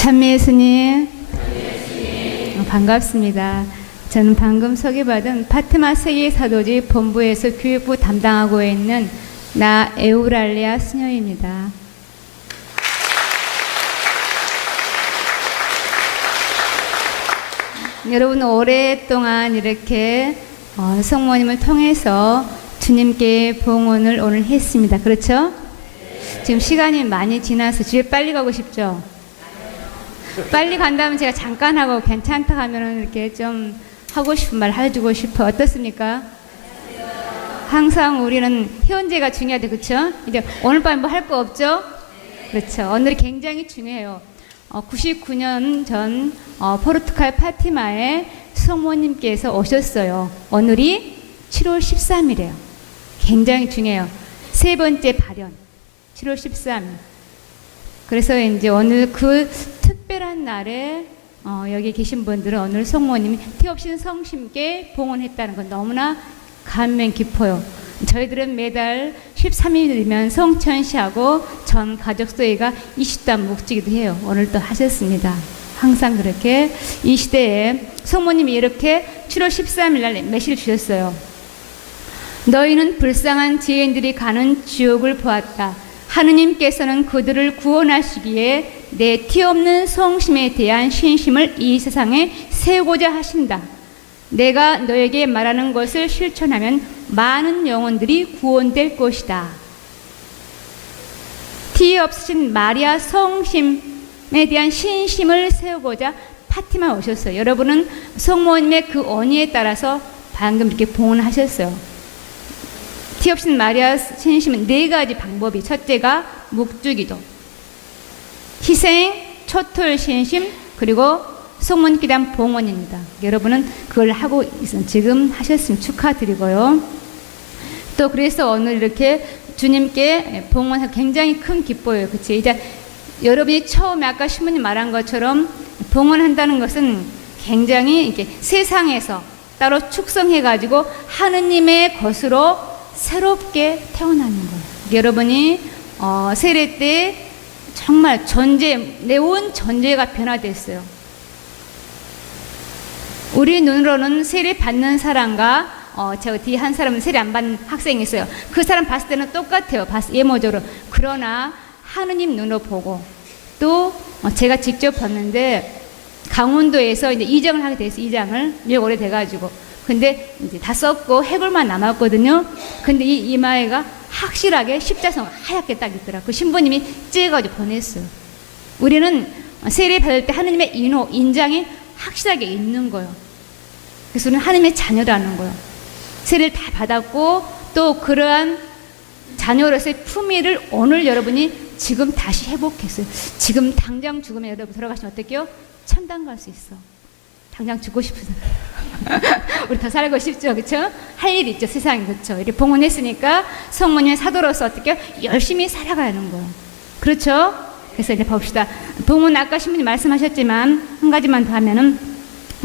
찬미 예수님, 반갑습니다. 저는 방금 소개받은 파트마 세계사도지 본부에서 교육부 담당하고 있는 나 에우랄리아 수녀입니다. 여러분 오랫동안 이렇게 성모님을 통해서 주님께 봉헌을 오늘 했습니다. 그렇죠? 지금 시간이 많이 지나서 집에 빨리 가고 싶죠? 빨리 간다면 제가 잠깐 하고 괜찮다 하면은 이렇게 좀 하고 싶은 말 해주고 싶어. 어떻습니까? 항상 우리는 현재가 중요하대. 그렇죠? 이제 오늘 밤에 뭐 할 거 없죠? 그렇죠. 오늘이 굉장히 중요해요. 99년 전 포르투갈 파티마에 성모님께서 오셨어요. 오늘이 7월 13일이에요. 굉장히 중요해요. 세 번째 발현 7월 13일. 그래서 이제 오늘 그 특별한 날에 여기 계신 분들은 오늘 성모님이 티옵신 성심께 봉헌했다는 건 너무나 감명 깊어요. 저희들은 매달 13일이면 성천시하고 전 가족소회가 20단 묵지기도 해요. 오늘 또 하셨습니다. 항상 그렇게 이 시대에 성모님이 이렇게 7월 13일 날 메시지를 주셨어요. 너희는 불쌍한 지혜인들이 가는 지옥을 보았다. 하느님께서는 그들을 구원하시기에 내 티 없는 성심에 대한 신심을 이 세상에 세우고자 하신다. 내가 너에게 말하는 것을 실천하면 많은 영혼들이 구원될 것이다. 티 없으신 마리아 성심에 대한 신심을 세우고자 파티마 오셨어요. 여러분은 성모님의 그 언의에 따라서 방금 이렇게 봉헌하셨어요. 티 없인 마리아 신심은 네 가지 방법이, 첫째가 묵주기도, 희생, 초토 신심, 그리고 성모님께 대한 봉헌입니다. 여러분은 그걸 하고 있어요. 지금 하셨으면 축하드리고요. 또 그래서 오늘 이렇게 주님께 봉헌하기 굉장히 큰 기뻐요. 그치? 이제 여러분이 처음에 아까 신부님 말한 것처럼 봉헌한다는 것은 굉장히 이렇게 세상에서 따로 축성해가지고 하느님의 것으로 새롭게 태어나는 거예요. 여러분이 세례 때 정말 내 온 전제가 변화됐어요. 우리 눈으로는 세례 받는 사람과 저 뒤에 한 사람은 세례 안 받는 학생이 있어요. 그 사람 봤을 때는 똑같아요. 예모적으로. 그러나 하느님 눈으로 보고 또 제가 직접 봤는데 강원도에서 이제 이장을 하게 됐어요. 이장을 오래돼가지고. 근데 이제 다 썼고 해골만 남았거든요. 근데 이 이마에가 확실하게 십자성 하얗게 딱 있더라. 그 신부님이 찍어가지고 보냈어요. 우리는 세례 받을 때 하느님의 인장이 확실하게 있는 거예요. 그래서 우리는 하느님의 자녀라는 거예요. 세례를 다 받았고 또 그러한 자녀로서의 품위를 오늘 여러분이 지금 다시 회복했어요. 지금 당장 죽으면 여러분 돌아가시면 어떡해요? 천당 갈 수 있어. 당장 죽고 싶은 사람. 우리 더 살고 싶죠, 그렇죠? 할 일이 있죠, 세상에. 그렇죠? 이렇게 봉헌했으니까 성모님의 사도로서 어떻게 열심히 살아가는 거예요. 그렇죠? 그래서 이제 봅시다. 봉헌 아까 신부님 말씀하셨지만 한 가지만 더 하면은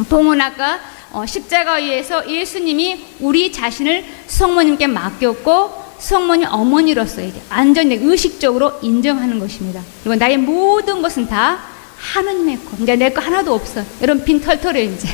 봉헌 아까 십자가 위에서 예수님이 우리 자신을 성모님께 맡겼고 성모님 어머니로서 이제 완전히 의식적으로 인정하는 것입니다. 그리고 나의 모든 것은 다 하느님의 것. 이제 내 거 하나도 없어. 여러분 빈털털해 이제.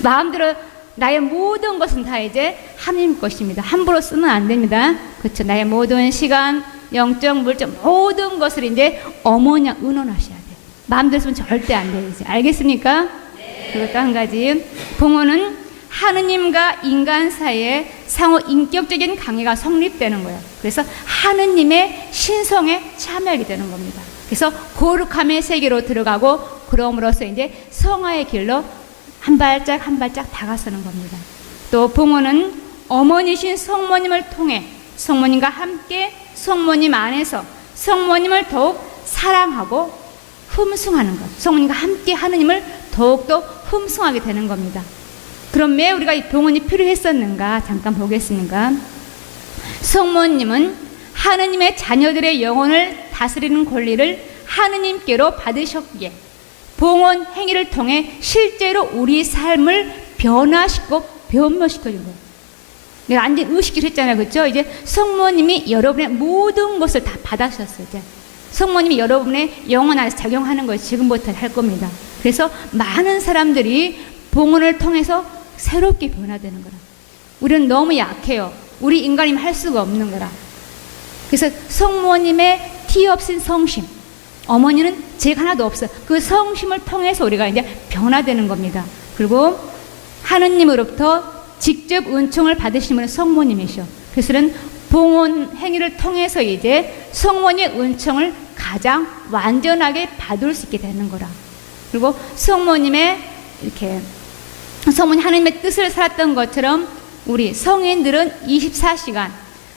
마음대로 나의 모든 것은 다 이제 하느님 것입니다. 함부로 쓰면 안 됩니다. 그렇죠? 나의 모든 시간, 영적, 물적 모든 것을 이제 어머니와 의논하셔야 돼요. 마음대로 쓰면 절대 안 돼요. 이제 알겠습니까? 네. 그리고 또 한 가지. 봉헌은 하느님과 인간 사이에 상호 인격적인 관계가 성립되는 거예요. 그래서 하느님의 신성에 참여하게 되는 겁니다. 그래서 거룩함의 세계로 들어가고 그럼으로써 이제 성화의 길로 한 발짝 한 발짝 다가서는 겁니다. 또 봉헌은 어머니신 성모님을 통해 성모님과 함께 성모님 안에서 성모님을 더욱 사랑하고 흠숭하는 것. 성모님과 함께 하느님을 더욱더 흠숭하게 되는 겁니다. 그럼 왜 우리가 이 봉헌이 필요했었는가 잠깐 보겠습니다. 성모님은 하느님의 자녀들의 영혼을 다스리는 권리를 하느님께로 받으셨기에 봉헌 행위를 통해 실제로 우리 삶을 변화시키고 변모시켜준 거예요. 내가 완전 의식을 했잖아요. 그렇죠? 이제 성모님이 여러분의 모든 것을 다 받아주셨어요. 이제 성모님이 여러분의 영혼 안에서 작용하는 걸 지금부터 할 겁니다. 그래서 많은 사람들이 봉헌을 통해서 새롭게 변화되는 거라. 우리는 너무 약해요. 우리 인간이면 할 수가 없는 거라. 그래서 성모님의 티 없인 성심, 어머니는 죄가 하나도 없어요. 그 성심을 통해서 우리가 이제 변화되는 겁니다. 그리고 하느님으로부터 직접 은총을 받으시는 분은 성모님이셔. 그래서는 봉헌 행위를 통해서 이제 성모님의 은총을 가장 완전하게 받을 수 있게 되는 거라. 그리고 성모님의 이렇게 성모님 하느님의 뜻을 살았던 것처럼 우리 성인들은 24시간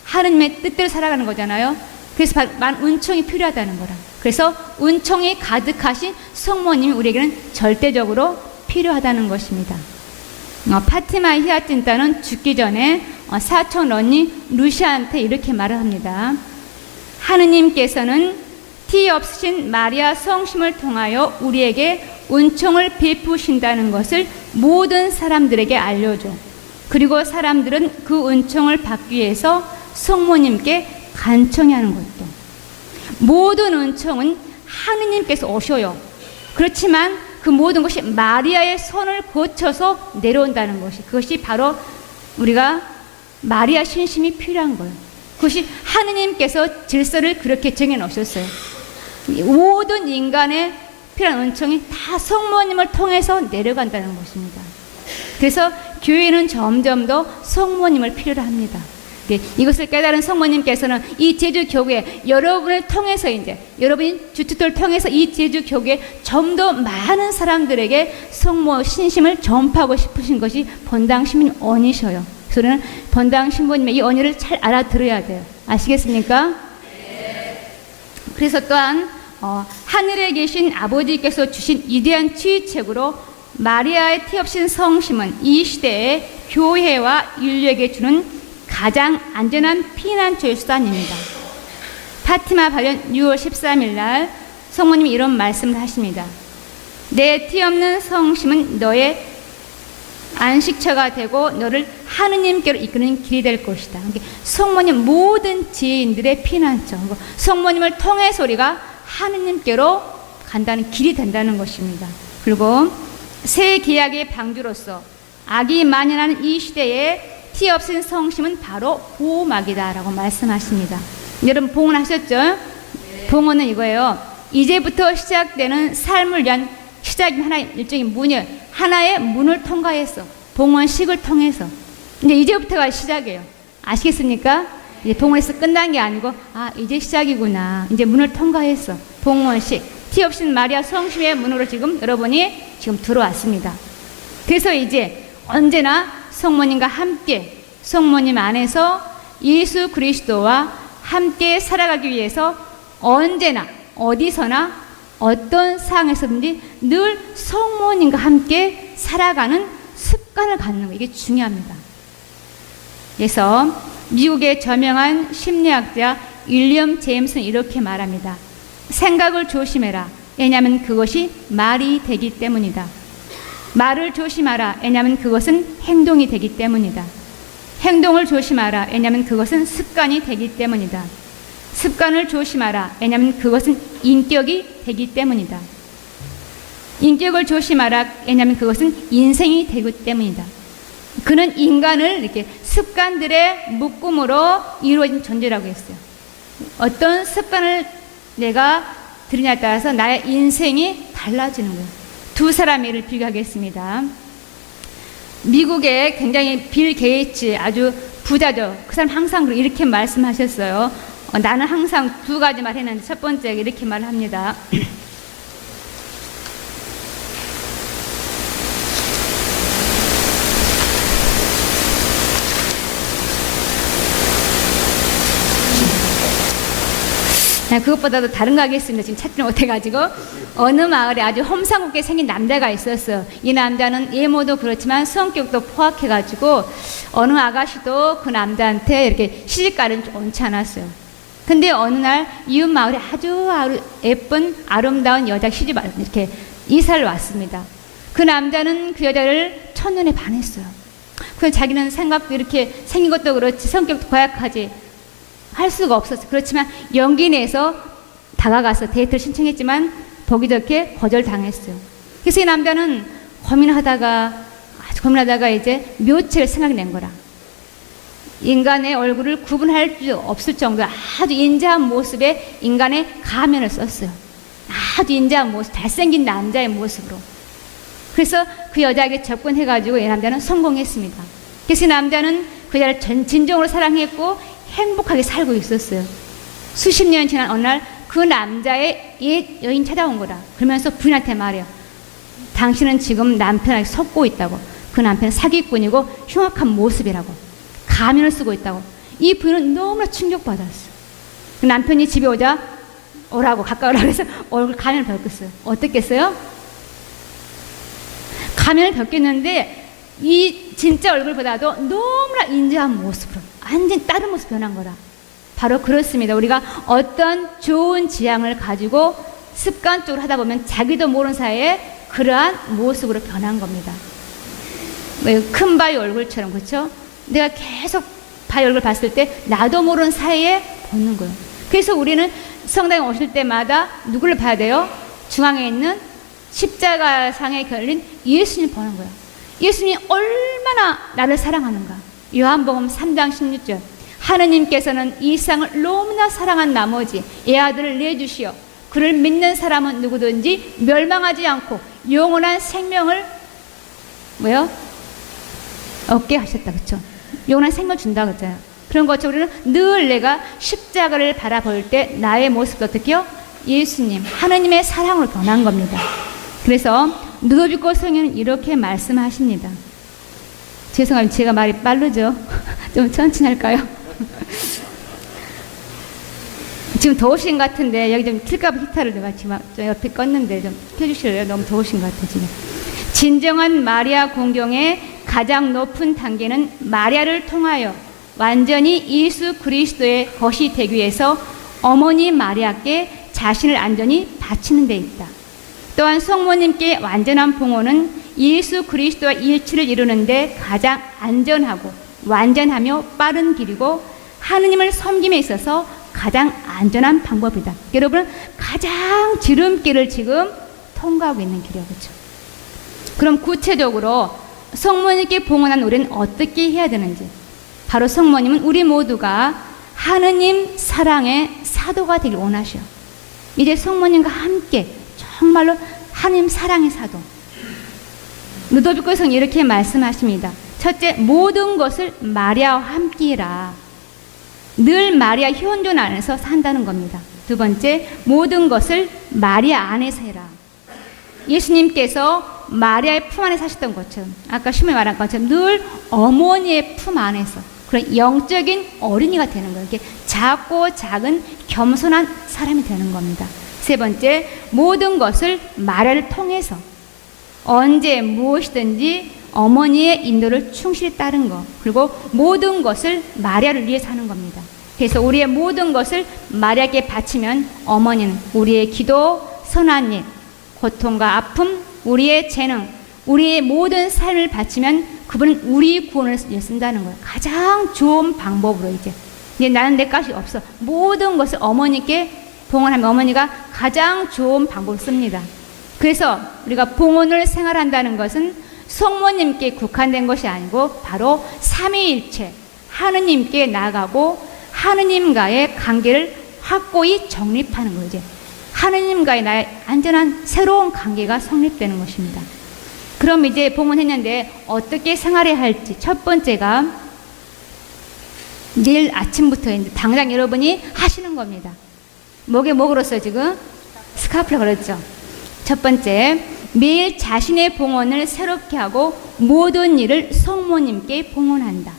하느님의 뜻대로 살아가는 거잖아요. 그래서 많은 은총이 필요하다는 거라. 그래서 은총이 가득하신 성모님이 우리에게는 절대적으로 필요하다는 것입니다. 파티마 히아틴타는 죽기 전에 사촌 언니 루시아한테 이렇게 말을 합니다. 하느님께서는 티 없으신 마리아 성심을 통하여 우리에게 은총을 베푸신다는 것을 모든 사람들에게 알려줘. 그리고 사람들은 그 은총을 받기 위해서 성모님께 간청하는 것도. 모든 은총은 하느님께서 오셔요. 그렇지만 그 모든 것이 마리아의 손을 거쳐서 내려온다는 것이, 그것이 바로 우리가 마리아 신심이 필요한 거예요. 그것이 하느님께서 질서를 그렇게 정해놓으셨어요. 모든 인간의 필요한 은총이 다 성모님을 통해서 내려간다는 것입니다. 그래서 교회는 점점 더 성모님을 필요로 합니다. 이것을 깨달은 성모님께서는 이 제주교회 여러분을 통해서 이제 여러분이 주투토를 통해서 이 제주교회에 좀 더 많은 사람들에게 성모 신심을 전파하고 싶으신 것이 본당 신부님 언니셔요. 그래서 본당 신부님의 이 언니를 잘 알아들어야 돼요. 아시겠습니까? 네. 그래서 또한 하늘에 계신 아버지께서 주신 위대한 치유책으로 마리아의 티 없인 성심은 이 시대에 교회와 인류에게 주는 가장 안전한 피난처의 수단입니다. 파티마 발현 6월 13일 날 성모님이 이런 말씀을 하십니다. 내 티 없는 성심은 너의 안식처가 되고 너를 하느님께로 이끄는 길이 될 것이다. 성모님 모든 지인들의 피난처, 성모님을 통해서 우리가 하느님께로 간다는 길이 된다는 것입니다. 그리고 새 계약의 방주로서 악이 만연하는 이 시대에 티 없인 성심은 바로 보호막이다라고 말씀하십니다. 여러분 봉헌하셨죠? 네. 봉헌은 이거예요. 이제부터 시작되는 삶을 위한 시작인 하나의 일종의 문이에요. 하나의 문을 통과해서 봉헌식을 통해서 이제부터가 시작이에요. 아시겠습니까? 이제 봉헌에서 끝난 게 아니고 이제 시작이구나. 이제 문을 통과해서 봉헌식 티 없인 마리아 성심의 문으로 지금 여러분이 지금 들어왔습니다. 그래서 이제 언제나 성모님과 함께 성모님 안에서 예수 그리스도와 함께 살아가기 위해서 언제나 어디서나 어떤 상황에서든지 늘 성모님과 함께 살아가는 습관을 갖는 거, 이게 중요합니다. 그래서 미국의 저명한 심리학자 윌리엄 제임스는 이렇게 말합니다. 생각을 조심해라. 왜냐하면 그것이 말이 되기 때문이다. 말을 조심하라. 왜냐하면 그것은 행동이 되기 때문이다. 행동을 조심하라. 왜냐하면 그것은 습관이 되기 때문이다. 습관을 조심하라. 왜냐하면 그것은 인격이 되기 때문이다. 인격을 조심하라. 왜냐하면 그것은 인생이 되기 때문이다. 그는 인간을 이렇게 습관들의 묶음으로 이루어진 존재라고 했어요. 어떤 습관을 내가 들이냐에 따라서 나의 인생이 달라지는 거예요. 두 사람의 일을 비교하겠습니다. 미국의 굉장히 빌 게이츠 아주 부자죠. 그 사람 항상 이렇게 말씀하셨어요. 나는 항상 두 가지 말 했는데 첫 번째 이렇게 말합니다. 그것보다도 다른 거 하겠습니다. 지금 찾지 못해가지고. 어느 마을에 아주 험상궂게 생긴 남자가 있었어요. 이 남자는 외모도 그렇지만 성격도 포악해가지고 어느 아가씨도 그 남자한테 이렇게 시집가는 좋지 않았어요. 근데 어느 날 이웃 마을에 아주 예쁜 아름다운 여자 시집 이렇게 이사를 왔습니다. 그 남자는 그 여자를 첫눈에 반했어요. 그래서 자기는 생각도 이렇게 생긴 것도 그렇지 성격도 고약하지 할 수가 없었어요. 그렇지만 용기 내서 다가가서 데이트를 신청했지만 보기 좋게 거절당했어요. 그래서 이 남자는 아주 고민하다가 이제 묘체를 생각낸 거라. 인간의 얼굴을 구분할 수 없을 정도로 아주 인자한 모습의 인간의 가면을 썼어요. 아주 인자한 모습, 잘생긴 남자의 모습으로. 그래서 그 여자에게 접근해가지고 이 남자는 성공했습니다. 그래서 이 남자는 그 여자를 진정으로 사랑했고 행복하게 살고 있었어요. 수십 년 지난 어느 날 그 남자의 옛 여인 찾아온 거라. 그러면서 부인한테 말해요. 당신은 지금 남편에게 속고 있다고. 그 남편은 사기꾼이고 흉악한 모습이라고. 가면을 쓰고 있다고. 이 부인은 너무나 충격받았어요. 그 남편이 집에 오라고 가까우라고 해서 얼굴 가면을 벗겼어요. 어떻겠어요? 가면을 벗겼는데 이 진짜 얼굴보다도 너무나 인자한 모습으로 완전히 다른 모습 변한 거라. 바로 그렇습니다. 우리가 어떤 좋은 지향을 가지고 습관적으로 하다 보면 자기도 모르는 사이에 그러한 모습으로 변한 겁니다. 큰 바위 얼굴처럼, 그렇죠? 내가 계속 바위 얼굴 봤을 때 나도 모르는 사이에 보는 거예요. 그래서 우리는 성당에 오실 때마다 누구를 봐야 돼요? 중앙에 있는 십자가상에 걸린 예수님 보는 거예요. 예수님이 얼마나 나를 사랑하는가. 요한복음 3장 16절. 하느님께서는 이 세상을 너무나 사랑한 나머지 애아들을 내주시어 그를 믿는 사람은 누구든지 멸망하지 않고 영원한 생명을 얻게 하셨다. 그렇죠? 영원한 생명을 준다 그랬잖아요. 그런 것처럼 우리는 늘 내가 십자가를 바라볼 때 나의 모습도 어떻게요? 예수님, 하느님의 사랑으로 변한 겁니다. 그래서 누도비고 성령은 이렇게 말씀하십니다. 죄송합니다. 제가 말이 빠르죠? 좀 천천히 할까요? 지금 더우신 것 같은데 여기 좀 킬까봐 히터를 내가 지금 좀 옆에 껐는데 좀 켜주실래요? 너무 더우신 것 같아요 지금. 진정한 마리아 공경의 가장 높은 단계는 마리아를 통하여 완전히 예수 그리스도의 것이 되기 위해서 어머니 마리아께 자신을 완전히 바치는 데 있다. 또한 성모님께 완전한 봉헌은 예수 그리스도와 일치를 이루는데 가장 안전하고 완전하며 빠른 길이고 하느님을 섬김에 있어서 가장 안전한 방법이다. 여러분, 가장 지름길을 지금 통과하고 있는 길이에요. 그렇죠? 그럼 구체적으로 성모님께 봉헌한 우리는 어떻게 해야 되는지. 바로 성모님은 우리 모두가 하느님 사랑의 사도가 되길 원하셔. 이제 성모님과 함께 정말로 하느님 사랑의 사도. 루도비코 성이 이렇게 말씀하십니다. 첫째, 모든 것을 마리아와 함께 해라. 늘 마리아 현존 안에서 산다는 겁니다. 두 번째, 모든 것을 마리아 안에서 해라. 예수님께서 마리아의 품 안에 사셨던 것처럼, 아까 시몬이 말한 것처럼 늘 어머니의 품 안에서 그런 영적인 어린이가 되는 거예요. 이렇게 작고 작은 겸손한 사람이 되는 겁니다. 세 번째, 모든 것을 마리아를 통해서 언제 무엇이든지 어머니의 인도를 충실히 따른 것, 그리고 모든 것을 마리아를 위해서 하는 겁니다. 그래서 우리의 모든 것을 마리아께 바치면 어머니는 우리의 기도, 선한 일, 고통과 아픔, 우리의 재능, 우리의 모든 삶을 바치면 그분은 우리 구원을 쓴다는 거예요. 가장 좋은 방법으로 이제 나는 내 것이 없어. 모든 것을 어머니께 봉헌하면 어머니가 가장 좋은 방법을 씁니다. 그래서 우리가 봉헌을 생활한다는 것은 성모님께 국한된 것이 아니고 바로 삼위일체 하느님께 나아가고 하느님과의 관계를 확고히 정립하는 거예요. 이제 하느님과의 나의 안전한 새로운 관계가 성립되는 것입니다. 그럼 이제 봉헌했는데 어떻게 생활해야 할지. 첫 번째가 내일 아침부터 이제 당장 여러분이 하시는 겁니다. 목에 뭐 걸었어요 지금? 스카프를 걸었죠. 첫 번째, 매일 자신의 봉헌을 새롭게 하고 모든 일을 성모님께 봉헌한다.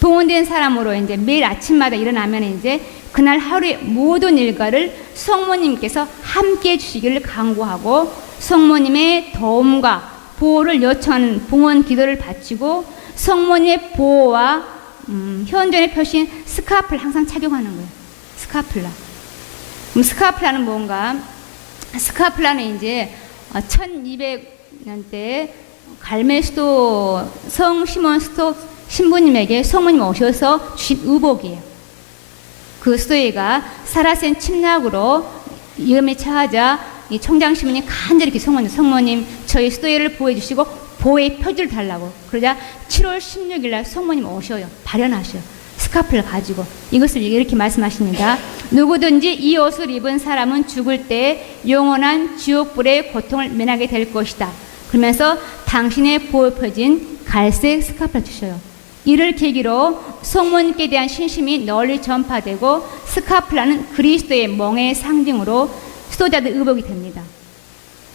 봉헌된 사람으로 이제 매일 아침마다 일어나면 이제 그날 하루의 모든 일과를 성모님께서 함께 해주시기를 간구하고 성모님의 도움과 보호를 요청하는 봉헌 기도를 바치고 성모님의 보호와 현존의 표시인 스카프를 항상 착용하는 거예요. 스카플라. 그럼 스카플라는 뭔가? 스카플라는 이제 1200년대 갈메스도 성 시몬 스톡 신부님에게 성모님 오셔서 주신 의복이에요. 그 수도회가 사라센 침략으로 위험에 처하자 이 총장 신부님 간절히 이렇게 성모님 저희 수도회를 보호해 주시고 보호의 표지를 달라고. 그러자 7월 16일 날 성모님 오셔요. 발현하셔요. 스카프를 가지고 이것을 이렇게 말씀하십니다. 누구든지 이 옷을 입은 사람은 죽을 때 영원한 지옥불의 고통을 면하게 될 것이다. 그러면서 당신의 보호 표지인 갈색 스카프를 주셔요. 이를 계기로 성모님께 대한 신심이 널리 전파되고 스카프라는 그리스도의 멍의 상징으로 수도자들 의복이 됩니다.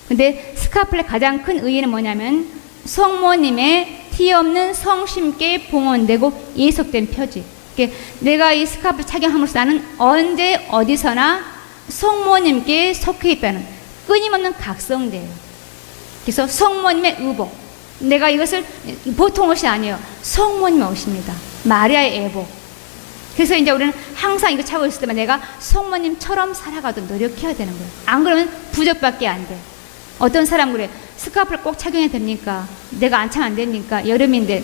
근데 스카프의 가장 큰 의의는 뭐냐면 성모님의 티 없는 성심께 봉헌되고 예속된 표지. 내가 이 스카프를 착용함으로써 나는 언제 어디서나 성모님께 속해 있다는 끊임없는 각성돼요. 그래서 성모님의 의복. 내가 이것을 보통 옷이 아니에요. 성모님의 옷입니다. 마리아의 애복. 그래서 이제 우리는 항상 이거 차고 있을 때만 내가 성모님처럼 살아가도록 노력해야 되는 거예요. 안 그러면 부적밖에 안 돼. 어떤 사람 그래. 스카프를 꼭 착용해야 됩니까? 내가 안 차면 안 됩니까? 여름인데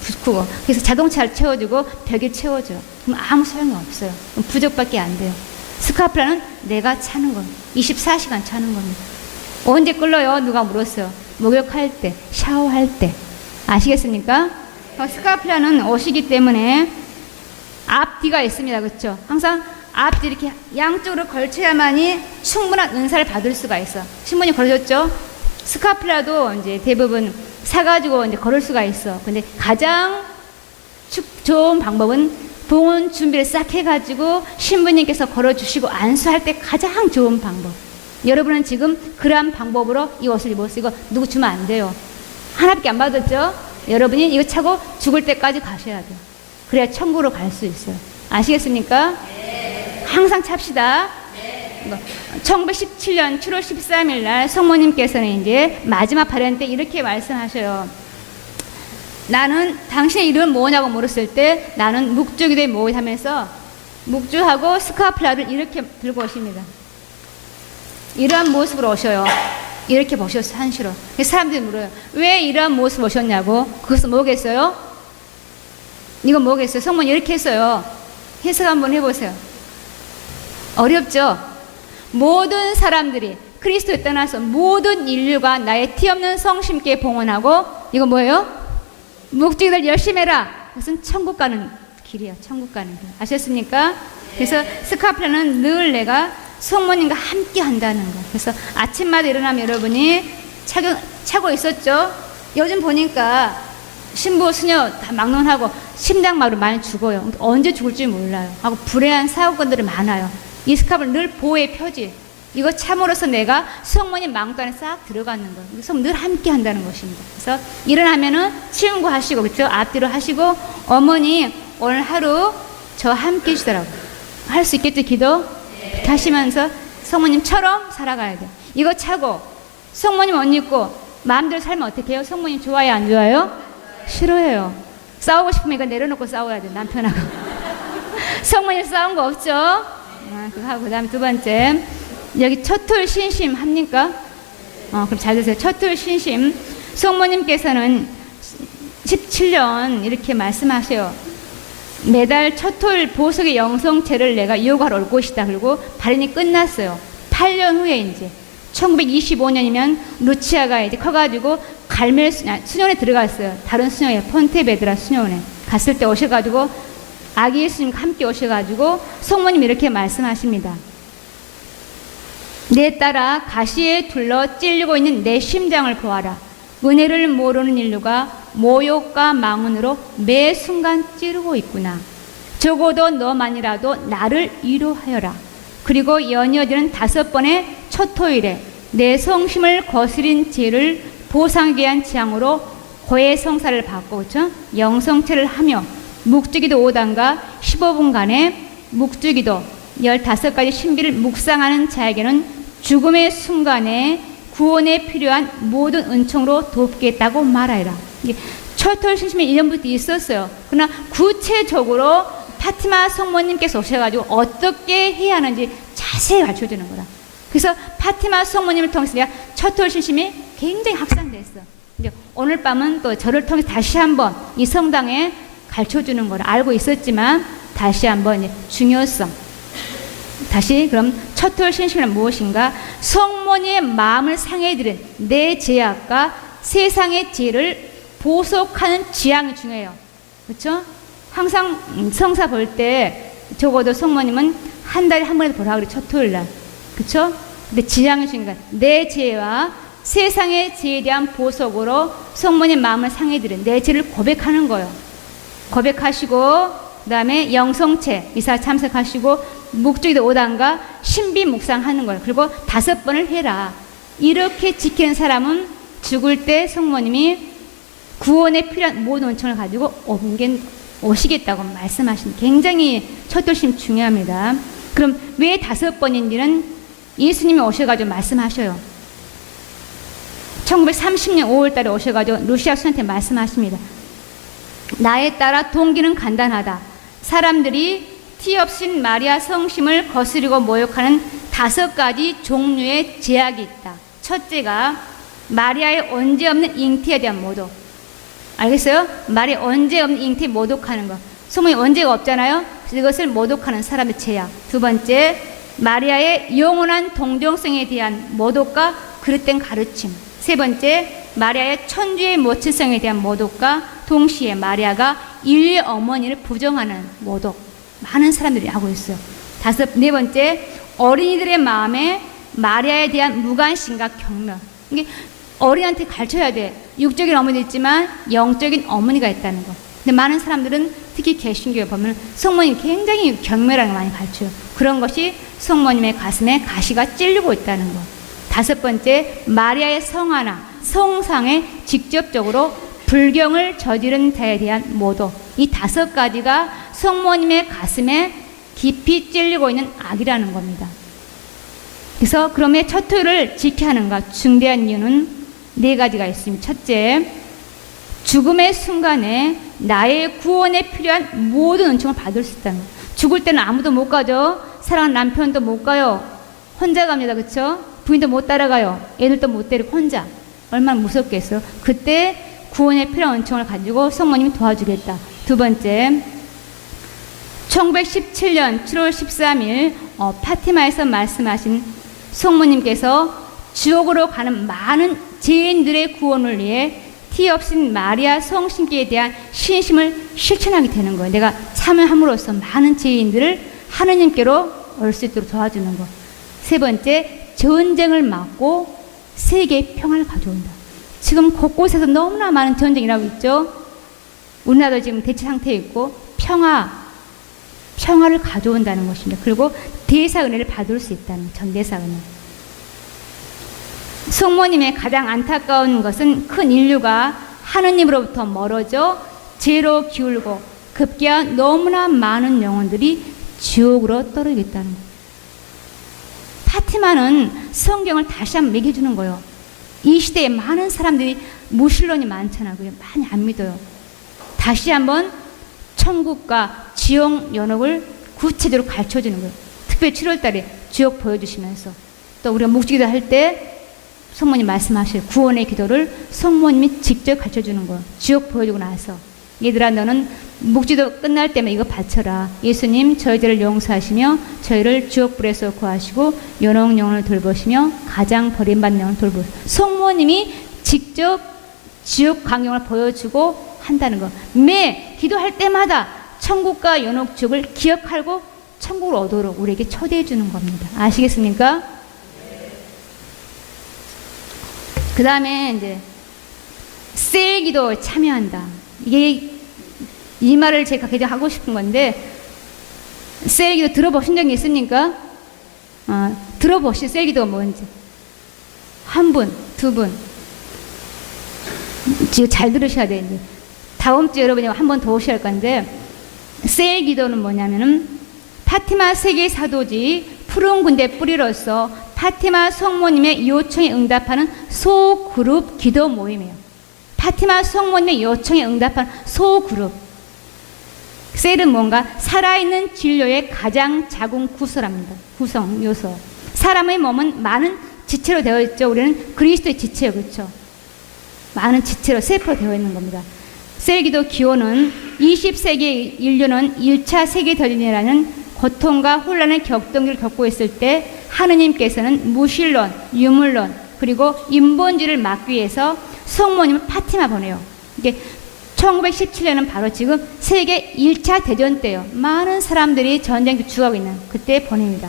부끄고. 그래서 자동차를 채워주고 벽에 채워줘. 그럼 아무 소용이 없어요. 그럼 부적밖에 안 돼요. 스카프라는 내가 차는 거. 24시간 차는 겁니다. 언제 끌러요? 누가 물었어요. 목욕할 때, 샤워할 때. 아시겠습니까? 스카프라는 옷이기 때문에 앞뒤가 있습니다. 그렇죠? 항상 앞뒤 이렇게 양쪽으로 걸쳐야만이 충분한 은사를 받을 수가 있어. 신부님 걸어줬죠? 스카프라도 이제 대부분 사가지고 이제 걸을 수가 있어. 근데 가장 좋은 방법은 봉헌 준비를 싹 해가지고 신부님께서 걸어주시고 안수할 때 가장 좋은 방법. 여러분은 지금 그러한 방법으로 이 옷을 입었어. 이거 누구 주면 안 돼요. 하나밖에 안 받았죠? 여러분이 이거 차고 죽을 때까지 가셔야 돼요. 그래야 천국으로 갈 수 있어요. 아시겠습니까? 네. 항상 찹시다. 네. 1917년 7월 13일 날 성모님께서는 이제 마지막 발언 때 이렇게 말씀하셔요. 나는 당신의 이름은 뭐냐고 물었을 때 나는 묵주기도에 모이하면서 묵주하고 스카프라를 이렇게 들고 오십니다. 이러한 모습으로 오셔요. 이렇게 보셨어요. 한시로. 사람들이 물어요. 왜 이러한 모습 오셨냐고. 그것은 뭐겠어요? 이건 뭐겠어요? 성모님 이렇게 했어요. 해석 한번 해보세요. 어렵죠? 모든 사람들이 그리스도에 떠나서 모든 인류가 나의 티 없는 성심께 봉헌하고 이건 뭐예요? 묵주기들 열심히 해라. 그것은 천국 가는 길이에요. 천국 가는 길. 아셨습니까? 그래서 스카프라는 늘 내가 성모님과 함께 한다는 거. 그래서 아침마다 일어나면 여러분이 차고 있었죠? 요즘 보니까 신부, 수녀 다 막론하고 심장마비로 많이 죽어요. 그러니까 언제 죽을지 몰라요. 하고 불행한 사고건들이 많아요. 이 스카프는 늘 보호의 표지. 이거 참으로써 내가 성모님 망토 안에 싹 들어가는 거예요. 그래서 늘 함께 한다는 것입니다. 그래서 일어나면은 치운거 하시고, 그렇죠? 앞뒤로 하시고, 어머니 오늘 하루 저 함께 해주더라고요. 할 수 있겠죠, 기도? 하시면서 성모님처럼 살아가야 돼요. 이거 차고 성모님 옷 입고 마음대로 살면 어떻게 해요? 성모님 좋아요, 안 좋아요? 싫어해요. 싸우고 싶으면 이거 내려놓고 싸워야 돼, 남편하고. 성모님 싸운 거 없죠? 그거 하고, 그 다음에 두 번째. 여기 첫톨 신심 합니까? 그럼 잘 드세요. 첫톨 신심. 성모님께서는 17년 이렇게 말씀하세요. 매달 첫톨 보석의 영성체를 내가 요구하러 올 것이다. 그리고 발인이 끝났어요. 8년 후에 이제 1925년이면 루치아가 이제 커가지고 갈멜 수녀원에 들어갔어요. 다른 수녀에 폰테베드라 수녀원에 갔을 때 오셔가지고 아기 예수님과 함께 오셔가지고 성모님 이렇게 말씀하십니다. 내 딸아, 가시에 둘러 찔리고 있는 내 심장을 보아라. 은혜를 모르는 인류가 모욕과 망언으로 매 순간 찌르고 있구나. 적어도 너만이라도 나를 위로하여라. 그리고 연이어지는 5번의 첫 토요일에 내 성심을 거스린 죄를 보상하기 위한 지향으로 고해 성사를 받고, 그렇죠? 영성체를 하며 묵주기도 5단과 15분간의 묵주기도 15가지 신비를 묵상하는 자에게는 죽음의 순간에 구원에 필요한 모든 은총으로 돕겠다고 말하여라. 첫 토요일 신심이 이전부터 있었어요. 그러나 구체적으로 파티마 성모님께서 오셔가지고 어떻게 해야 하는지 자세히 가르쳐주는 거라. 그래서 파티마 성모님을 통해서 내가 첫 토요일 신심이 굉장히 확산됐어. 이제 오늘 밤은 또 저를 통해서 다시 한번 이 성당에 가르쳐주는 걸 알고 있었지만 다시 한번 이제 중요성. 다시 그럼 첫 토요일 신심은 무엇인가? 성모님의 마음을 상해드린 내 죄악과 세상의 죄를 보속하는 지향이 중요해요. 그렇죠? 항상 성사 볼 때 적어도 성모님은 한 달에 한 번이라도 보라 그래, 첫 토요일 날. 그렇죠? 근데 지향이 중요한 내 죄와 세상의 죄에 대한 보석으로 성모님 마음을 상해드린 내 죄를 고백하는 거예요. 고백하시고 그다음에 영성체 이사 참석하시고 목주기도 5단과 신비 묵상하는 거예요. 그리고 5번을 해라. 이렇게 지키는 사람은 죽을 때 성모님이 구원에 필요한 모든 은총을 가지고 오시겠다고 말씀하신, 굉장히 첫돌심 중요합니다. 그럼 왜 5번인지는 예수님이 오셔가지고 말씀하셔요. 1930년 5월달에 오셔가지고 루시아 수한테 말씀하십니다. 나에 따라 동기는 간단하다. 사람들이 티 없인 마리아 성심을 거스리고 모욕하는 5가지 종류의 제약이 있다. 첫째가 마리아의 언제 없는 잉태에 대한 모독. 알겠어요? 마리아 언제 없는 잉태 모독하는 거. 성모님 언제가 없잖아요. 이것을 모독하는 사람의 제약. 두 번째, 마리아의 영원한 동정성에 대한 모독과 그릇된 가르침. 세 번째, 마리아의 천주의 모친성에 대한 모독과 동시에 마리아가 인류의 어머니를 부정하는 모독. 많은 사람들이 하고 있어요. 네 번째, 어린이들의 마음에 마리아에 대한 무관심과 경멸. 이게 어린이한테 가르쳐야 돼. 육적인 어머니 있지만 영적인 어머니가 있다는 거. 근데 많은 사람들은 특히 개신교에 보면 성모님 굉장히 경멸하는 거 많이 가르쳐요. 그런 것이 성모님의 가슴에 가시가 찔리고 있다는 거. 5번째, 마리아의 성화나 성상에 직접적으로 불경을 저지른 자에 대한 모독. 이 5가지가 성모님의 가슴에 깊이 찔리고 있는 악이라는 겁니다. 그래서 그러면 첫 토요일을 지켜야 하는가? 중대한 이유는 4가지가 있습니다. 첫째, 죽음의 순간에 나의 구원에 필요한 모든 은총을 받을 수 있다는 거예요. 죽을 때는 아무도 못 가죠. 사랑하는 남편도 못 가요. 혼자 갑니다. 그렇죠? 부인도 못 따라가요. 애들도 못 데리고 혼자. 얼마나 무섭겠어요. 그때 구원에 필요한 은총을 가지고 성모님이 도와주겠다. 두 번째, 1917년 7월 13일 파티마에서 말씀하신 성모님께서 지옥으로 가는 많은 죄인들의 구원을 위해 티 없인 마리아 성신기에 대한 신심을 실천하게 되는 거예요. 내가 참여함으로써 많은 죄인들을 하느님께로 올 수 있도록 도와주는 거. 세 번째, 전쟁을 막고 세계의 평화를 가져온다. 지금 곳곳에서 너무나 많은 전쟁이라고 있죠. 우리나라도 지금 대치 상태에 있고 평화를 가져온다는 것입니다. 그리고 대사 은혜를 받을 수 있다는 전대사 은혜. 성모님의 가장 안타까운 것은 큰 인류가 하느님으로부터 멀어져 죄로 기울고 급기야 너무나 많은 영혼들이 지옥으로 떨어지겠다는 거예요. 파티마는 성경을 다시 한번 매겨주는 거예요. 이 시대에 많은 사람들이 무신론이 많잖아요. 많이 안 믿어요. 다시 한번 천국과 지옥 연옥을 구체적으로 가르쳐주는 거예요. 특별히 7월 달에 지옥 보여주시면서 또 우리가 묵주기도 할 때 성모님 말씀하셔요. 구원의 기도를 성모님이 직접 가르쳐주는 거예요. 지옥 보여주고 나서 얘들아 너는 묵주도 끝날 때면 이거 바쳐라. 예수님 저희들을 용서하시며 저희를 지옥불에서 구하시고 연옥 영혼을 돌보시며 가장 버림받는 영혼을 돌보시고 성모님이 직접 지옥 광경을 보여주고 한다는 거. 매 기도할 때마다 천국과 연옥 지옥을 기억하고 천국을 얻도록 우리에게 초대해 주는 겁니다. 아시겠습니까? 그 다음에 이제 셀 기도에 참여한다. 이게 이 말을 제가 계속 하고 싶은 건데 셀 기도 들어보신 적이 있습니까? 들어보시 셀 기도가 뭔지. 한 분, 두 분. 지금 잘 들으셔야 돼요. 이제. 다음 주에 여러분이 한 번 더 오셔야 할 건데 셀 기도는 뭐냐면은 파티마 세계 사도지 푸른 군대 뿌리로서 파티마 성모님의 요청에 응답하는 소그룹 기도 모임이에요. 파티마 성모님의 요청에 응답하는 소그룹. 셀은 뭔가 살아있는 진료의 가장 작은 구조랍니다. 구성 요소. 사람의 몸은 많은 지체로 되어 있죠. 우리는 그리스도의 지체요, 그렇죠? 많은 지체로 세포로 되어 있는 겁니다. 셀 기도 기호는 20세기 인류는 1차 세계대전이라는 고통과 혼란의 격동기를 겪고 있을 때 하느님께서는 무신론, 유물론, 그리고 인본주의를 막기 위해서 성모님을 파티마 보내요. 이게 1917년은 바로 지금 세계 1차 대전 때요. 많은 사람들이 전쟁에 죽어가고 있는 그때 보냅니다.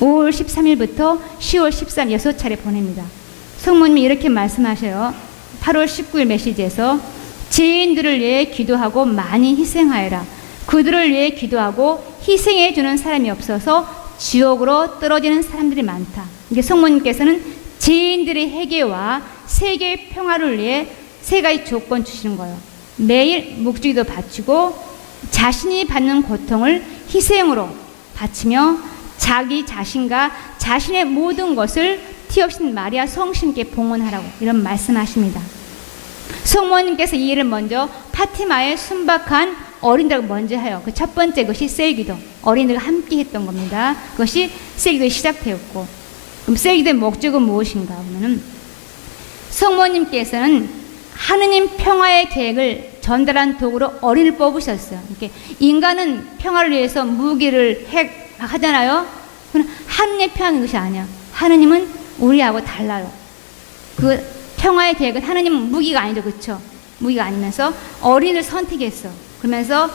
5월 13일부터 10월 13일 6차례 보냅니다. 성모님이 이렇게 말씀하셔요. 8월 19일 메시지에서 죄인들을 위해 기도하고 많이 희생하여라. 그들을 위해 기도하고 희생해 주는 사람이 없어서 지옥으로 떨어지는 사람들이 많다. 이게 성모님께서는 죄인들의 회개와 세계의 평화를 위해 세 가지 조건 주시는 거예요. 매일 묵주기도 바치고 자신이 받는 고통을 희생으로 바치며 자기 자신과 자신의 모든 것을 티없인 마리아 성심께 봉헌하라고 이런 말씀하십니다. 성모님께서 이 일을 먼저 파티마에 순박한 어린이들과 먼저 해요. 그 첫 번째 것이 셀기도, 어린이들과 함께 했던 겁니다. 그것이 셀기도의 시작되었고, 그럼 셀기도의 목적은 무엇인가 하면은 성모님께서는 하느님 평화의 계획을 전달한 도구로 어린이를 뽑으셨어요. 이렇게 인간은 평화를 위해서 무기를 하잖아요. 그러나 하느님의 평화는 것이 아니야. 하느님은 우리하고 달라요. 그 평화의 계획은 하느님은 무기가 아니죠, 그렇죠? 무기가 아니면서 어린이를 선택했어. 그러면서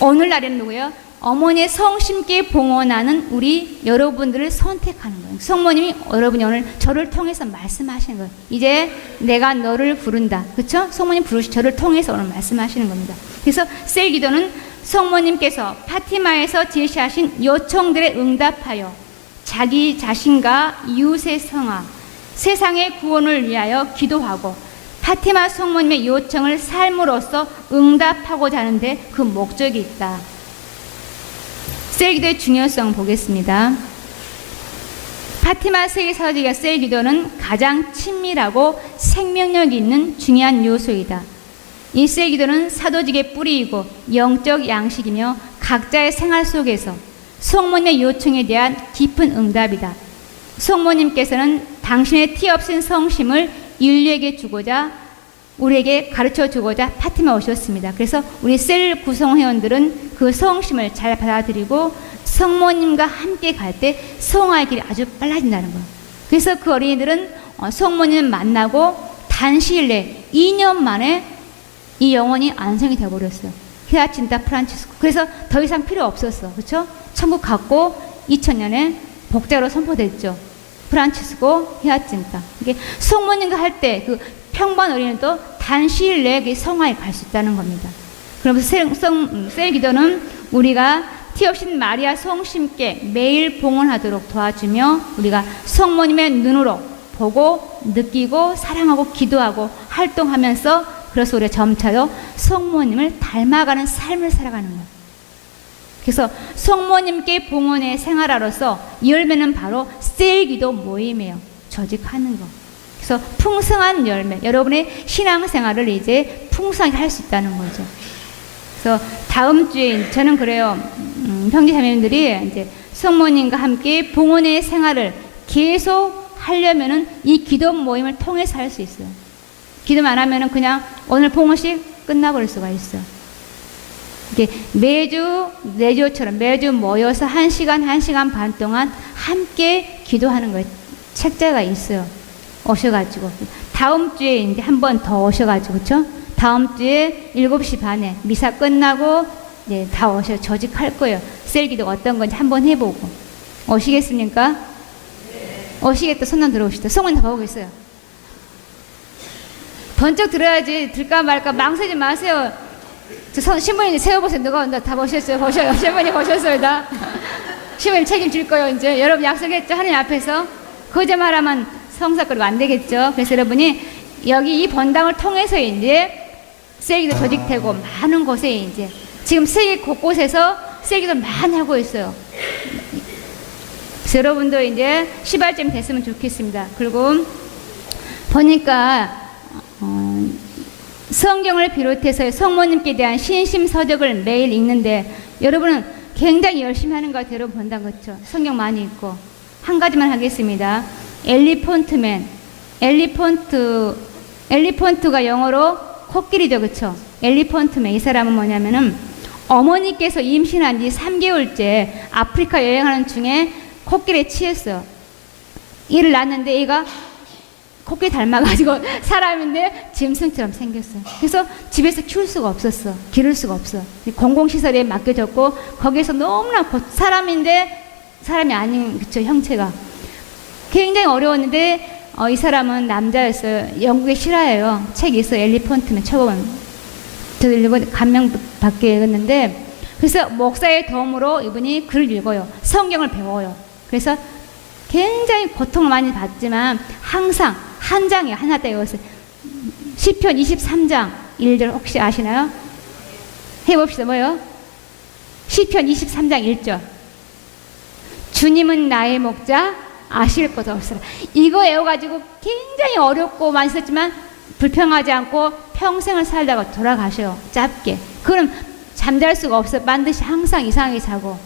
오늘날에는 누구예요? 어머니의 성심께 봉헌하는 우리 여러분들을 선택하는 거예요. 성모님이 여러분이 오늘 저를 통해서 말씀하시는 거예요. 이제 내가 너를 부른다. 그렇죠? 성모님 저를 통해서 오늘 말씀하시는 겁니다. 그래서 셀기도는 성모님께서 파티마에서 제시하신 요청들에 응답하여 자기 자신과 이웃의 성화, 세상의 구원을 위하여 기도하고 파티마 성모님의 요청을 삶으로써 응답하고자 하는데 그 목적이 있다. 셀기도의 중요성을 보겠습니다. 파티마 세계사도지기와 셀기도는 가장 친밀하고 생명력 있는 중요한 요소이다. 이 셀기도는 사도직의 뿌리이고 영적 양식이며 각자의 생활 속에서 성모님의 요청에 대한 깊은 응답이다. 성모님께서는 당신의 티 없인 성심을 인류에게 주고자 우리에게 가르쳐 주고자 파티마 오셨습니다. 그래서 우리 셀 구성회원들은 그 성심을 잘 받아들이고 성모님과 함께 갈 때 성화의 길이 아주 빨라진다는 거예요. 그래서 그 어린이들은 성모님을 만나고 단시일 내에 2년 만에 이 영혼이 안성이 되어버렸어요. 히아친타 프란치스코. 그래서 더 이상 필요 없었어. 그렇죠? 천국 갔고 2000년에 복자로 선포됐죠. 프란치스코 히아친타. 이게 성모님과 할 때 그 평범한 어린이도 단시일 내에 성화에 갈 수 있다는 겁니다. 그러면서 셀기도는 우리가 티 없인 마리아 성심께 매일 봉헌하도록 도와주며 우리가 성모님의 눈으로 보고 느끼고 사랑하고 기도하고 활동하면서 그래서 우리가 점차로 성모님을 닮아가는 삶을 살아가는 거예요. 그래서 성모님께 봉헌의 생활하로서 열매는 바로 셀기도 모임이에요. 조직하는 거. 그래서 풍성한 열매, 여러분의 신앙생활을 이제 풍성하게 할 수 있다는 거죠. 그래서 다음 주에 저는 그래요. 형제자매님들이 이제 성모님과 함께 봉헌의 생활을 계속 하려면은 이 기도 모임을 통해서 할 수 있어요. 기도만 안 하면은 그냥 오늘 봉헌식 끝나버릴 수가 있어. 이게 매주처럼 매주 모여서 1시간 반 동안 함께 기도하는 거예요. 책자가 있어요. 오셔가지고 다음 주에 이제 한 번 더 오셔가지고 그렇죠? 다음 주에 7시 반에 미사 끝나고 이제 다 오셔 조직할 거예요. 셀기도 어떤 건지 한번 해보고 오시겠습니까? 네. 오시겠다. 손만 들어오시다. 성원 다 보고 있어요. 번쩍 들어야지. 들까 말까 망설이지 마세요. 저 신부님 세워보세요. 누가 온다. 다 보셨어요? 보셔요. 신부님 보셨어요. 다. 신부님 책임질 거예요. 이제 여러분 약속했죠? 하나님 앞에서. 거짓말하면 성사거리가 안 되겠죠. 그래서 여러분이 여기 이 본당을 통해서 이제 셀기도 조직되고 많은 곳에 이제 지금 세계 곳곳에서 셀기도 많이 하고 있어요. 그래서 여러분도 이제 시발점이 됐으면 좋겠습니다. 그리고 보니까 성경을 비롯해서 성모님께 대한 신심서적을 매일 읽는데 여러분은 굉장히 열심히 하는 것 같아요. 여러분 본당 그렇죠? 성경 많이 읽고 한 가지만 하겠습니다. 엘리펀트가 영어로 코끼리죠, 그쵸? 엘리펀트맨. 이 사람은 뭐냐면은 어머니께서 임신한 지 3개월째 아프리카 여행하는 중에 코끼리에 취했어요. 얘를 낳았는데 얘가 코끼리 닮아가지고 사람인데 짐승처럼 생겼어요. 그래서 집에서 키울 수가 없었어. 기를 수가 없어. 공공시설에 맡겨졌고 거기에서 너무나 사람인데 사람이 아닌, 그쵸, 형체가 굉장히 어려웠는데 이 사람은 남자였어요. 영국의 실화예요. 책이 있어요. 엘리펀트맨. 처음 저도 읽어 감명받게 읽었는데, 그래서 목사의 도움으로 이분이 글을 읽어요. 성경을 배워요. 그래서 굉장히 고통을 많이 받지만 항상 한 장에 하나 떼었어요. 시편 23장 1절 혹시 아시나요? 해봅시다. 뭐요? 시편 23장 1절. 주님은 나의 목자, 아실 것 없으라. 이거 외워가지고 굉장히 어렵고 많이 썼지만 불평하지 않고 평생을 살다가 돌아가셔요. 짧게. 그럼 잠잘 수가 없어요. 반드시 항상 이상하게 자고.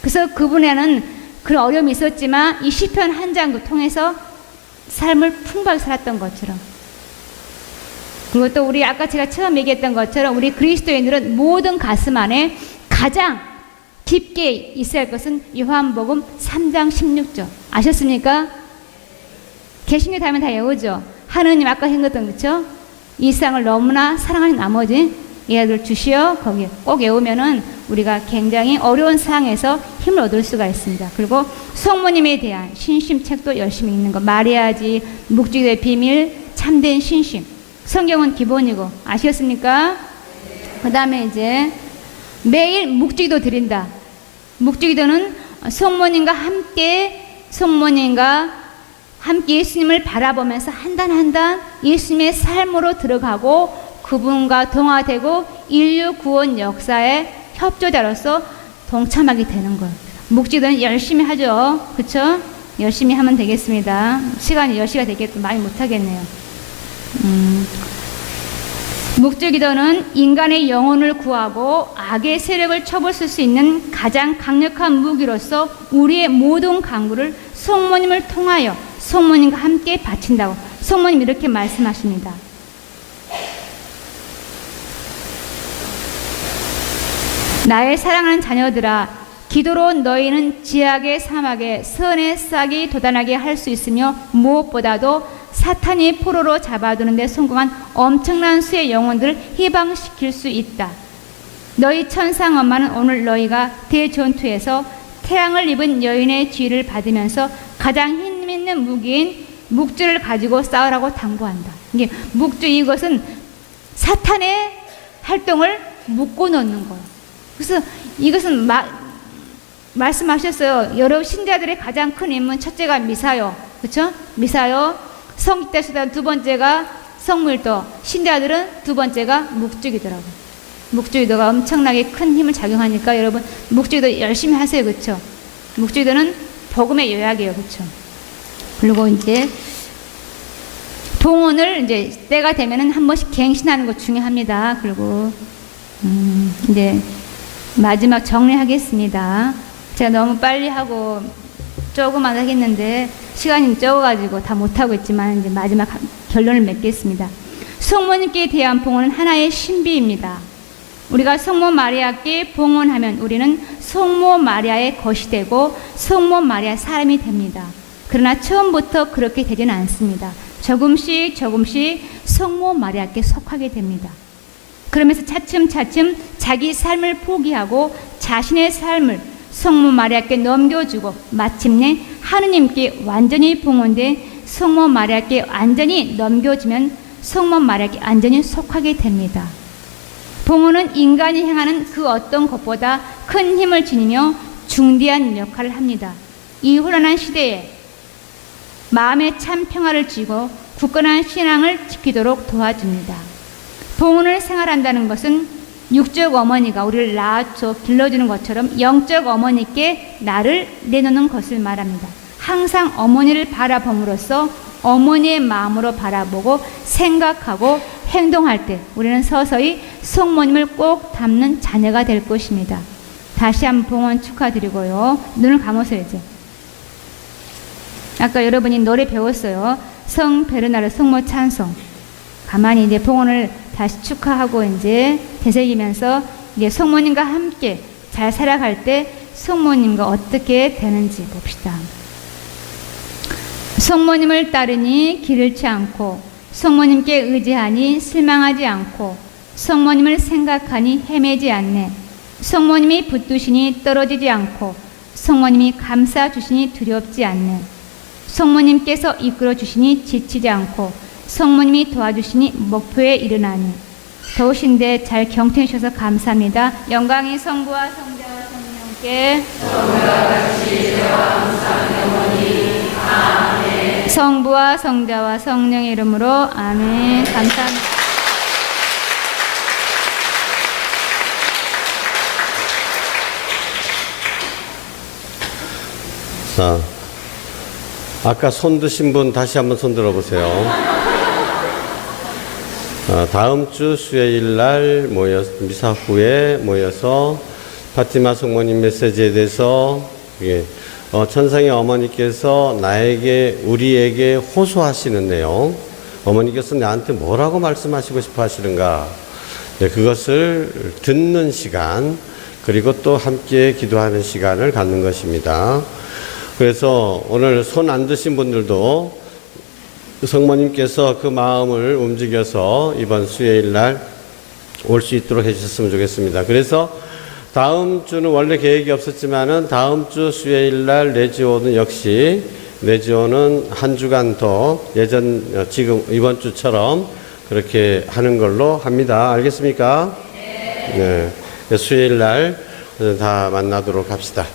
그래서 그분에는 그런 어려움이 있었지만 이 시편 한 장을 통해서 삶을 풍부하게 살았던 것처럼. 그리고 또 우리 아까 제가 처음 얘기했던 것처럼 우리 그리스도인들은 모든 가슴 안에 가장 깊게 있어야 할 것은 요한복음 3장 16절. 아셨습니까? 계시록 다음에 다 외우죠. 하느님 아까 했던, 그쵸? 이 세상을 너무나 사랑하는 나머지 얘들 주시어 거기에 꼭 외우면은 우리가 굉장히 어려운 상황에서 힘을 얻을 수가 있습니다. 그리고 성모님에 대한 신심 책도 열심히 읽는 거. 마리아지, 묵주기도의 비밀, 참된 신심. 성경은 기본이고. 아시겠습니까? 그 다음에 이제 매일 묵주기도 드린다. 묵주기도는 성모님과 함께 예수님을 바라보면서 한 단 한 단 예수님의 삶으로 들어가고 그분과 동화되고 인류 구원 역사의 협조자로서 동참하게 되는 거예요. 묵주기도는 열심히 하죠. 그쵸? 열심히 하면 되겠습니다. 시간이 10시가 되겠고 많이 못하겠네요. 묵주기도는 인간의 영혼을 구하고 악의 세력을 쳐부술 수 있는 가장 강력한 무기로서 우리의 모든 간구를 성모님을 통하여 성모님과 함께 바친다고 성모님 이렇게 말씀하십니다. 나의 사랑하는 자녀들아, 기도로 너희는 지악의 사막에 선의 싹이 돋아나게 할 수 있으며 무엇보다도 사탄이 포로로 잡아두는 데 성공한 엄청난 수의 영혼들을 해방시킬 수 있다. 너희 천상 엄마는 오늘 너희가 대전투에서 태양을 입은 여인의 지위를 받으면서 가장 힘있는 무기인 묵주를 가지고 싸우라고 당부한다. 이게 묵주, 이것은 사탄의 활동을 묶어놓는 거예요. 그래서 이것은 말씀하셨어요. 여러 신자들의 가장 큰 임무는 첫째가 미사요, 그렇죠? 미사요, 성기대 수단, 두 번째가 성물도, 신자들은 두 번째가 묵주기도라고. 묵주기도가 엄청나게 큰 힘을 작용하니까 여러분 묵주기도 열심히 하세요, 그렇죠? 묵주기도는 복음의 요약이에요, 그렇죠? 그리고 이제 봉헌을 이제 때가 되면은 한 번씩 갱신하는 거 중요합니다. 그리고 이제 마지막 정리하겠습니다. 제가 너무 빨리 하고 조금만 하겠는데 시간이 적어가지고 다 못하고 있지만 이제 마지막 결론을 맺겠습니다. 성모님께 대한 봉헌은 하나의 신비입니다. 우리가 성모 마리아께 봉헌하면 우리는 성모 마리아의 것이 되고 성모 마리아 사람이 됩니다. 그러나 처음부터 그렇게 되지는 않습니다. 조금씩 성모 마리아께 속하게 됩니다. 그러면서 차츰차츰 자기 삶을 포기하고 자신의 삶을 성모 마리아께 넘겨주고 마침내 하느님께 완전히 봉헌된 성모 마리아께 완전히 넘겨주면 성모 마리아께 완전히 속하게 됩니다. 봉헌은 인간이 행하는 그 어떤 것보다 큰 힘을 지니며 중대한 역할을 합니다. 이 혼란한 시대에 마음의 참 평화를 쥐고 굳건한 신앙을 지키도록 도와줍니다. 봉헌을 생활한다는 것은 육적 어머니가 우리를 낳아줘 길러주는 것처럼 영적 어머니께 나를 내놓는 것을 말합니다. 항상 어머니를 바라봄으로써 어머니의 마음으로 바라보고 생각하고 행동할 때 우리는 서서히 성모님을 꼭 닮는 자녀가 될 것입니다. 다시 한번 봉헌 축하드리고요. 눈을 감으셔야죠. 아까 여러분이 노래 배웠어요. 성 베르나르 성모 찬송. 가만히 이제 봉헌을 다시 축하하고 이제 되새기면서 이게 성모님과 함께 잘 살아갈 때 성모님과 어떻게 되는지 봅시다. 성모님을 따르니 기르지 않고 성모님께 의지하니 실망하지 않고 성모님을 생각하니 헤매지 않네. 성모님이 붙드시니 떨어지지 않고 성모님이 감싸 주시니 두렵지 않네. 성모님께서 이끌어 주시니 지치지 않고 성모님이 도와주시니 목표에 이르나니. 더우신데 잘 경청해 주셔서 감사합니다. 영광이 성부와 성자와 성령께 성부와 성자와 성령의 이름으로 아멘. 감사합니다. 자, 아까 손 드신 분 다시 한번 손 들어보세요. 다음 주 수요일 날 미사 후에 모여서 파티마 성모님 메시지에 대해서 천상의 어머니께서 우리에게 호소하시는 내용, 어머니께서 나한테 뭐라고 말씀하시고 싶어 하시는가, 그것을 듣는 시간, 그리고 또 함께 기도하는 시간을 갖는 것입니다. 그래서 오늘 손 안 드신 분들도 성모님께서 그 마음을 움직여서 이번 수요일 날 올 수 있도록 해주셨으면 좋겠습니다. 그래서 다음 주는 원래 계획이 없었지만은 다음 주 수요일 날 레지오는 역시 레지오는 한 주간 더 지금 이번 주처럼 그렇게 하는 걸로 합니다. 알겠습니까? 네. 수요일 날 다 만나도록 합시다.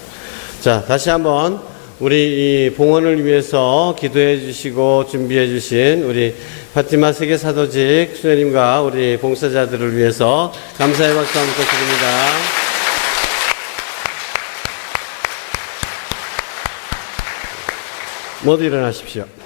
자, 다시 한번 우리 이 봉헌을 위해서 기도해 주시고 준비해 주신 우리 파티마 세계사도직 수녀님과 우리 봉사자들을 위해서 감사의 박수 한번 드립니다. 모두 일어나십시오.